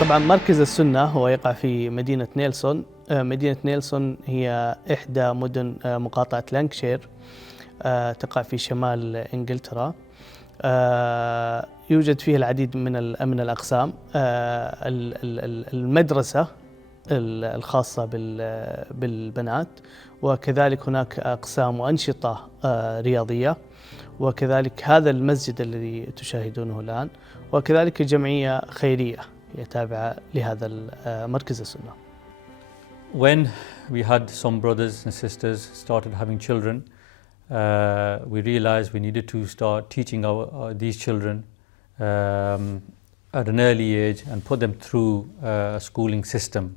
طبعا مركز السنة هو يقع في مدينة نيلسون. مدينة نيلسون هي إحدى مدن مقاطعة لانكشير، تقع في شمال إنجلترا. يوجد فيه العديد من الأقسام. المدرسة الخاصة بالبنات، وكذلك هناك أقسام وأنشطة رياضية، وكذلك هذا المسجد الذي تشاهدونه الآن، وكذلك جمعية خيرية تابعة لهذا مركز السنة. When we had some brothers and sisters started having children, we realized we needed to start teaching these children at an early age and put them through a schooling system.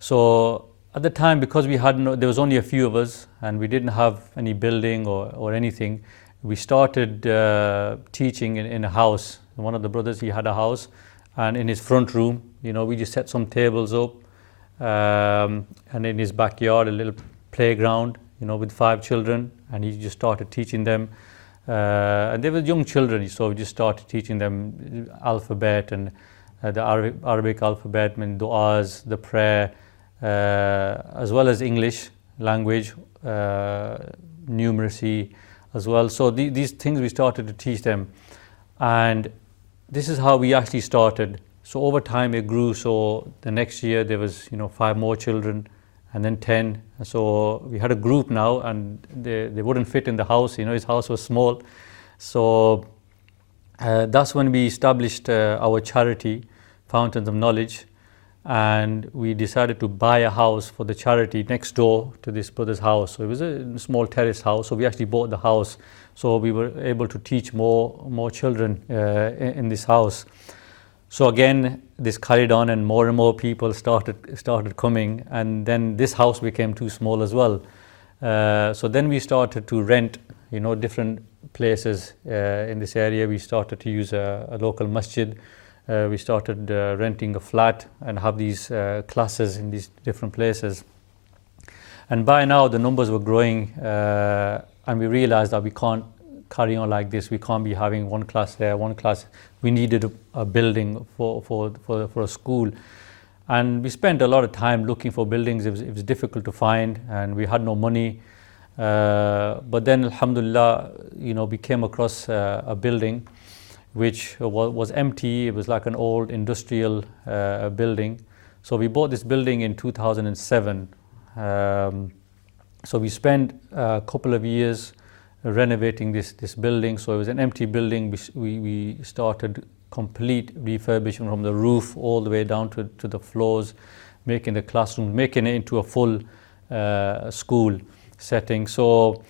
So at the time, because there was only a few of us and we didn't have any building or anything, we started teaching in a house. One of the brothers, he had a house, and in his front room, we just set some tables up, and in his backyard, a little playground, with 5 children, and he just started teaching them. And they were young children, so we just started teaching them alphabet and the Arabic alphabet, and du'as, the prayer, as well as English language, numeracy as well. So these things we started to teach them, and this is how we actually started. So over time it grew. So the next year there was 5 more children, and then 10. So we had a group now, and they wouldn't fit in the house. His house was small. So that's when we established our charity, Fountains of Knowledge, and we decided to buy a house for the charity next door to this brother's house. So it was a small terrace house. So we actually bought the house. So we were able to teach more children in this house. So again, this carried on, and more people started coming, and then this house became too small as well. So then we started to rent, different places in this area. We started to use a local masjid. We started renting a flat and have these classes in these different places. And by now the numbers were growing, and we realized that we can't carry on like this. We can't be having one class there, one class. We needed a building for a school. And we spent a lot of time looking for buildings. It was difficult to find, and we had no money. But then, alhamdulillah, we came across a building which was empty. It was like an old industrial building. So we bought this building in 2007. So we spent a couple of years renovating this building. So it was an empty building. We started complete refurbishment from the roof all the way down to the floors, making the classrooms, making it into a full school setting. So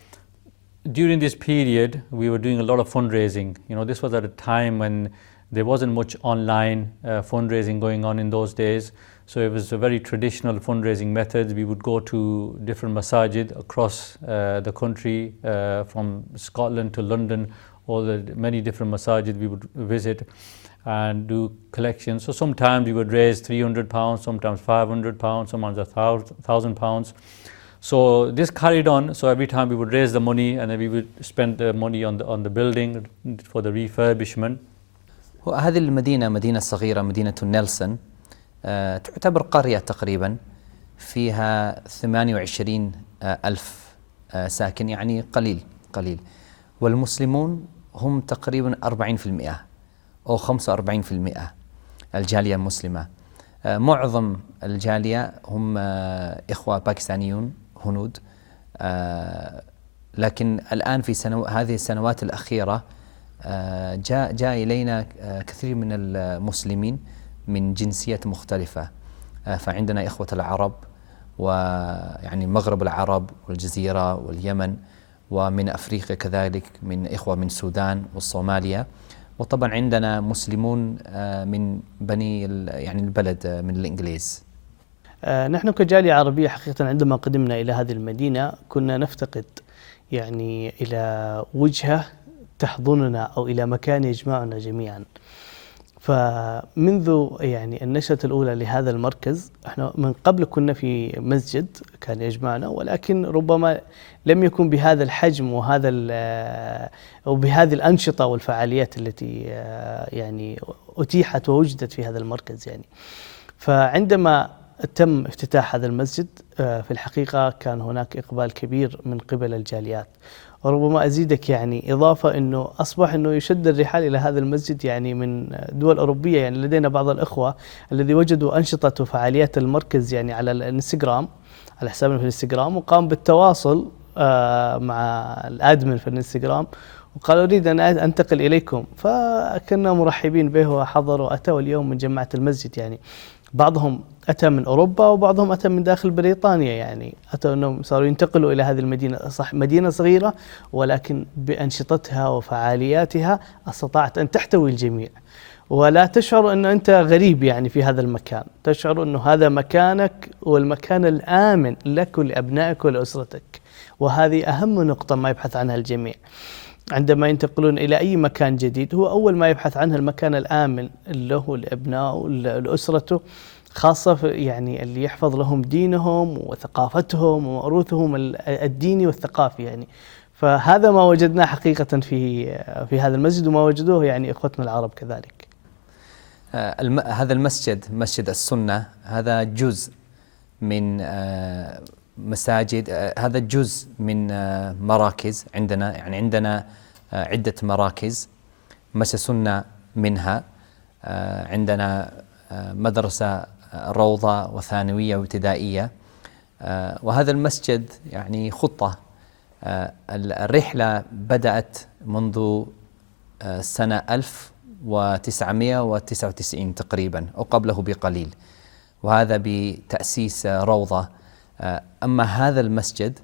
during this period, we were doing a lot of fundraising. This was at a time when there wasn't much online fundraising going on in those days. So it was a very traditional fundraising methods. We would go to different masajid across the country, from Scotland to London, all the many different masajid we would visit and do collections. So sometimes we would raise £300, sometimes £500, sometimes £1,000. So this carried on. So every time we would raise the money, and then we would spend the money on the building for the refurbishment. هذه المدينة مدينة صغيرة، مدينة نلسون، تعتبر قرية تقريبا، فيها 28 ألف ساكن، يعني قليل. والمسلمون هم تقريبا 40% أو 45% الجالية المسلمة. معظم الجالية هم إخوة باكستانيون هنود، لكن الآن في هذه السنوات الأخيرة جاء إلينا كثير من المسلمين من جنسيات مختلفة. فعندنا إخوة العرب، ويعني مغرب العرب والجزيرة واليمن، ومن أفريقيا كذلك من إخوة من السودان والصوماليا، وطبعا عندنا مسلمون من بني يعني البلد من الإنجليز. نحن كجالية عربية حقيقة عندما قدمنا إلى هذه المدينة كنا نفتقد إلى وجهة تحضننا أو إلى مكان يجمعنا جميعا. فمنذ النشأة الأولى لهذا المركز، احنا من قبل كنا في مسجد كان يجمعنا، ولكن ربما لم يكن بهذا الحجم وبهذه الأنشطة والفعاليات التي أتيحت ووجدت في هذا المركز يعني. فعندما تم افتتاح هذا المسجد في الحقيقة كان هناك إقبال كبير من قبل الجاليات. وربما أزيدك يعني إضافة أنه أصبح أنه يشد الرحال إلى هذا المسجد يعني من دول أوروبية. يعني لدينا بعض الأخوة الذي وجدوا أنشطة وفعاليات المركز يعني على الانستغرام، على حسابنا في الانستغرام، وقام بالتواصل مع الادمن في الانستغرام وقال أريد أن أنتقل إليكم، فكنا مرحبين به وحضروا وأتوا اليوم من جماعة المسجد. يعني بعضهم أتى من أوروبا وبعضهم أتى من داخل بريطانيا، يعني أتوا أنهم صاروا ينتقلوا إلى هذه المدينة. صح مدينة صغيرة ولكن بأنشطتها وفعالياتها استطاعت أن تحتوي الجميع، ولا تشعر أن أنت غريب يعني في هذا المكان، تشعر أنه هذا مكانك والمكان الآمن لك ولأبنائك ولأسرتك. وهذه أهم نقطة ما يبحث عنها الجميع عندما ينتقلون إلى أي مكان جديد. هو أول ما يبحث عنه المكان الآمن له لأبنائه لأسرته، خاصة يعني اللي يحفظ لهم دينهم وثقافتهم وموروثهم الديني والثقافي يعني. فهذا ما وجدناه حقيقة في هذا المسجد، وما وجدوه يعني إخوتنا العرب كذلك. هذا المسجد، مسجد السنة، هذا جزء من مساجد، هذا جزء من مراكز عندنا. يعني عندنا عدة مراكز، مسجد السنة منها. عندنا مدرسة روضة وثانوية وابتدائية. وهذا المسجد يعني خطة. الرحلة بدأت منذ سنة 1999 تقريبا أو قبله بقليل، وهذا بتأسيس روضة. أما هذا المسجد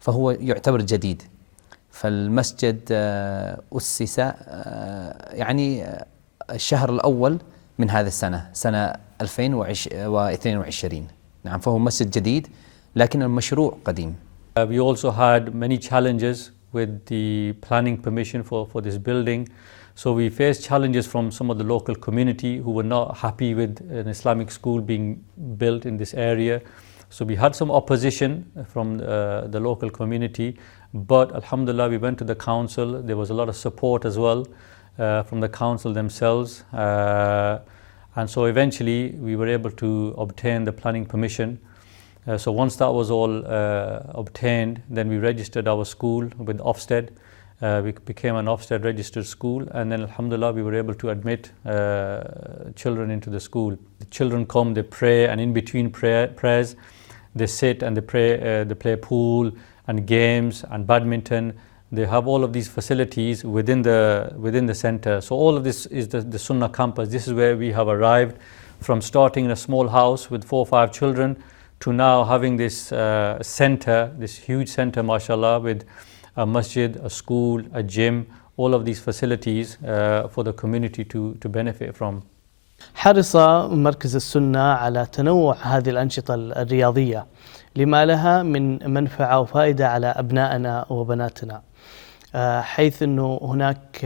فهو يعتبر جديد. فالمسجد أسس يعني الشهر الأول من هذا السنة، سنة 2022. نعم، فهو مسجد جديد لكن المشروع قديم. We also had many challenges with the planning permission for this building. So we faced challenges from some of the local community who were not happy with an Islamic school being built in this area. So we had some opposition from the local community, but alhamdulillah we went to the council. There was a lot of support as well from the council themselves. And so eventually we were able to obtain the planning permission. So once that was all obtained, then we registered our school with Ofsted. We became an Ofsted registered school, and then alhamdulillah we were able to admit children into the school. The children come, they pray, and in between prayers they sit and they play pool and games and badminton. They have all of these facilities within the center. So all of this is the Sunnah campus. This is where we have arrived, from starting in a small house with 4 or 5 children to now having this center, this huge center, mashallah, with a masjid, a school, a gym, all of these facilities for the community to benefit from. حرص مركز السنة على تنوع هذه الأنشطة الرياضية لما لها من منفعة وفائدة على أبنائنا وبناتنا، حيث أنه هناك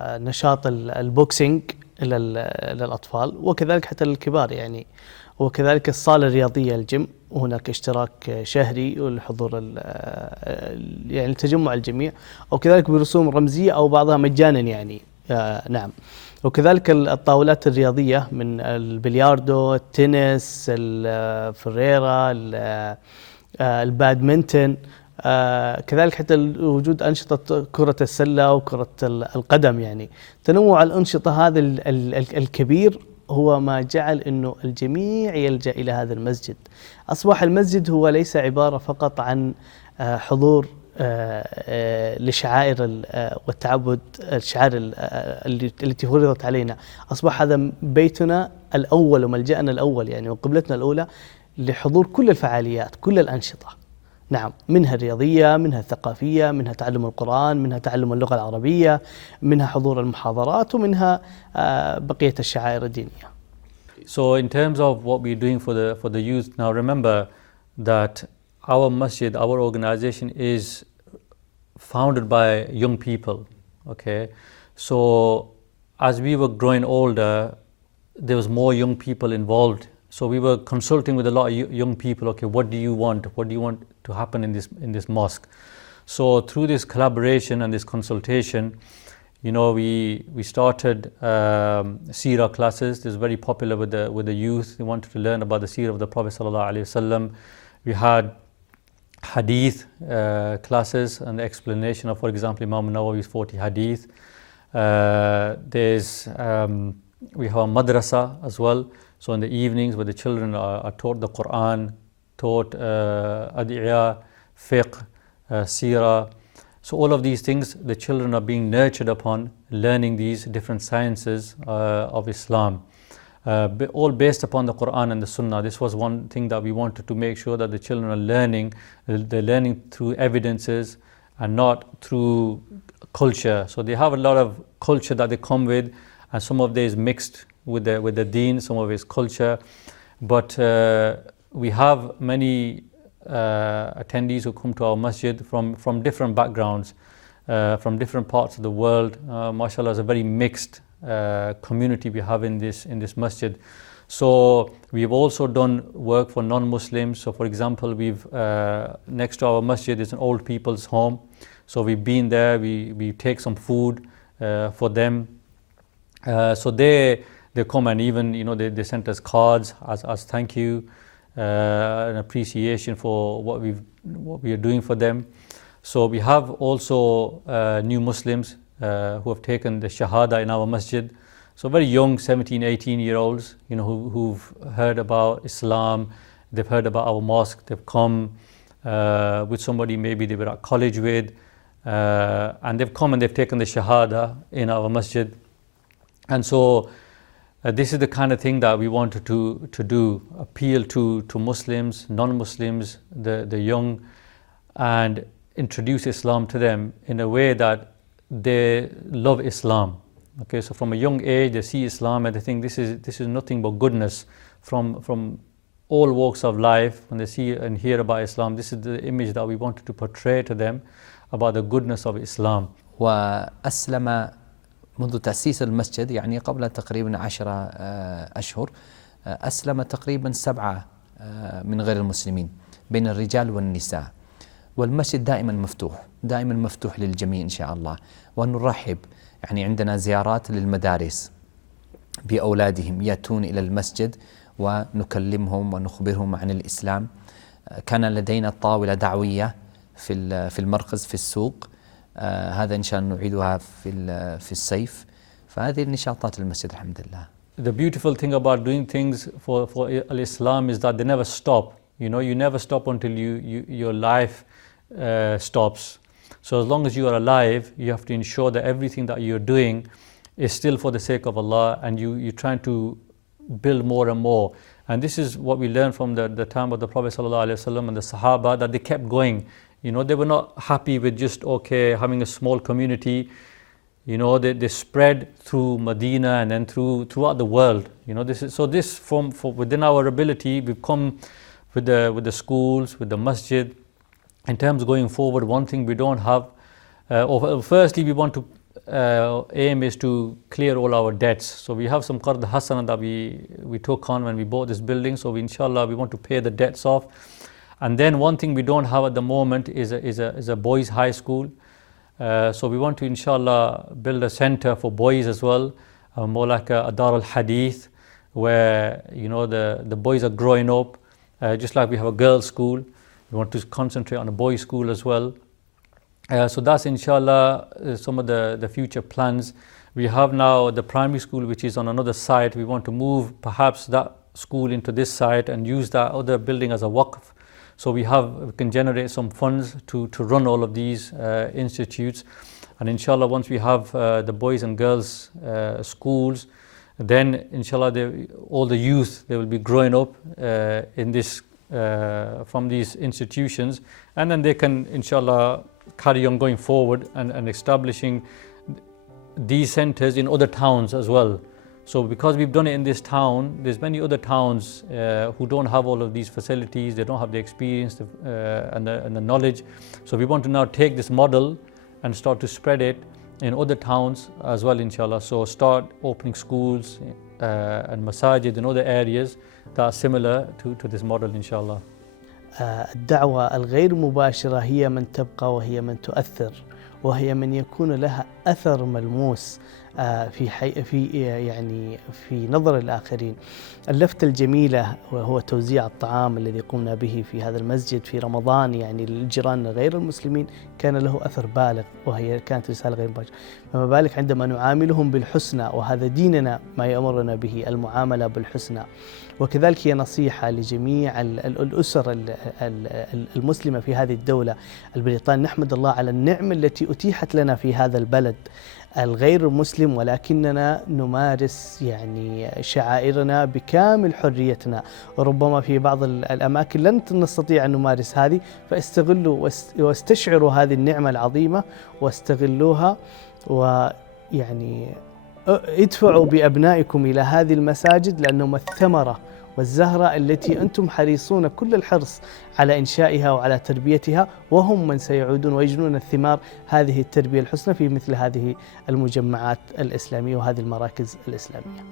نشاط البوكسينج للأطفال وكذلك حتى للكبار يعني، وكذلك الصالة الرياضية الجيم، وهناك اشتراك شهري والحضور يعني تجمع الجميع، وكذلك برسوم رمزية أو بعضها مجانا يعني. نعم، وكذلك الطاولات الرياضية من البلياردو، التنس، الفريرة، البادمنتون، كذلك حتى وجود أنشطة كرة السلة وكرة القدم. يعني تنوع الأنشطة هذا الكبير هو ما جعل أنه الجميع يلجأ إلى هذا المسجد. أصبح المسجد هو ليس عبارة فقط عن حضور لشعائر والتعبد، الشعائر التي فرضت علينا. أصبح هذا بيتنا الأول وملجأنا الأول يعني وقبلتنا الأولى لحضور كل الفعاليات، كل الأنشطة. نعم، منها الرياضية، منها الثقافية، منها تعلم القرآن، منها تعلم اللغة العربية، منها حضور المحاضرات، ومنها بقية الشعائر الدينية. So in terms of what we're doing for the youth, now remember that our masjid, our organization is founded by young people, okay? So as we were growing older, there was more young people involved. So we were consulting with a lot of young people, okay, what do you want? What do you want to happen in this mosque? So through this collaboration and this consultation, we started seerah classes. This is very popular with the youth. They wanted to learn about the seerah of the Prophet sallallahu alaihi wasallam. We had hadith classes and the explanation of, for example, Imam Nawawi's 40 hadith. We have a madrasa as well. So in the evenings where the children are taught the Quran, taught adiyah, fiqh, seerah. So all of these things, the children are being nurtured upon learning these different sciences of Islam, all based upon the Quran and the Sunnah. This was one thing that we wanted to make sure that the children are learning. They're learning through evidences and not through culture. So they have a lot of culture that they come with, and some of it is mixed with the deen, some of it is culture. But we have many attendees who come to our masjid from different backgrounds, from different parts of the world. MashaAllah, it's a very mixed community we have in this masjid. So we've also done work for non-Muslims. So for example, we've next to our masjid is an old people's home. So we've been there, we take some food for them. So they come, and even they sent us cards as thank you, an appreciation for what we are doing for them. So we have also new Muslims who have taken the Shahada in our masjid. So very young, 17, 18-year-olds, who've heard about Islam, they've heard about our mosque, they've come with somebody maybe they were at college with, and they've come and they've taken the Shahada in our masjid. And so this is the kind of thing that we wanted to do, appeal to Muslims, non-Muslims, the young, and introduce Islam to them in a way that they love Islam. Okay, so from a young age they see Islam and they think this is nothing but goodness from all walks of life. When they see and hear about Islam, this is the image that we wanted to portray to them about the goodness of Islam. وأسلم منذ تأسيس المسجد، يعني قبل تقريبا 10 أشهر، أسلم تقريبا 7 من غير المسلمين بين الرجال والنساء. والمسجد دائما مفتوح للجميع إن شاء الله. ونرحب، يعني عندنا زيارات للمدارس بأولادهم يأتون إلى المسجد ونكلمهم ونخبرهم عن الإسلام. كان لدينا طاولة دعوية في المركز في السوق، هذا إن شاء الله نعيدها في الصيف. فهذه النشاطات المسجد الحمد لله. The beautiful thing about doing things for Islam is that they never stop. You never stop until your life stops. So as long as you are alive, you have to ensure that everything that you're doing is still for the sake of Allah, and you're trying to build more and more. And this is what we learned from the time of the Prophet ﷺ and the Sahaba, that they kept going. They were not happy with just having a small community. They spread through Medina and then throughout the world. This from within our ability, we've come with the schools, with the masjid. In terms of going forward, one thing we don't have, firstly we want to aim is to clear all our debts. So we have some qard hasana that we took on when we bought this building. So inshallah we want to pay the debts off. And then one thing we don't have at the moment is a boys' high school. So we want to inshallah build a center for boys as well, more like a dar al-hadith, where the boys are growing up, just like we have a girls' school. We want to concentrate on a boys' school as well. So that's inshallah some of the future plans. We have now the primary school, which is on another site. We want to move perhaps that school into this site and use that other building as a waqf. So we can generate some funds to run all of these institutes. And inshallah, once we have the boys and girls schools, then inshallah all the youth, they will be growing up in this from these institutions, and then they can inshallah carry on going forward and establishing these centers in other towns as well. So because we've done it in this town, there's many other towns who don't have all of these facilities, they don't have the experience and the knowledge. So we want to now take this model and start to spread it in other towns as well, inshallah. So start opening schools and masajid in other areas that are similar to this model, inshallah. الدعوة الغير مباشرة هي من تبقى وهي من تؤثر وهي من يكون لها أثر ملموس في نظر الآخرين. اللفتة الجميلة وهو توزيع الطعام الذي قمنا به في هذا المسجد في رمضان يعني للجيران غير المسلمين كان له أثر بالغ، وهي كانت رسالة غير مباشرة، فما بالك عندما نعاملهم بالحسنى، وهذا ديننا ما يأمرنا به، المعاملة بالحسنى. وكذلك هي نصيحة لجميع الأسر المسلمة في هذه الدولة البريطانية. نحمد الله على النعمة التي أتيحت لنا في هذا البلد الغير مسلم، ولكننا نمارس يعني شعائرنا بكامل حريتنا، وربما في بعض الأماكن لن نستطيع أن نمارس هذه، فاستغلوا واستشعروا هذه النعمة العظيمة واستغلوها، ويعني ادفعوا بأبنائكم إلى هذه المساجد لأنهم الثمرة والزهرة التي أنتم حريصون كل الحرص على إنشائها وعلى تربيتها، وهم من سيعودون ويجنون الثمار هذه التربية الحسنى في مثل هذه المجمعات الإسلامية وهذه المراكز الإسلامية.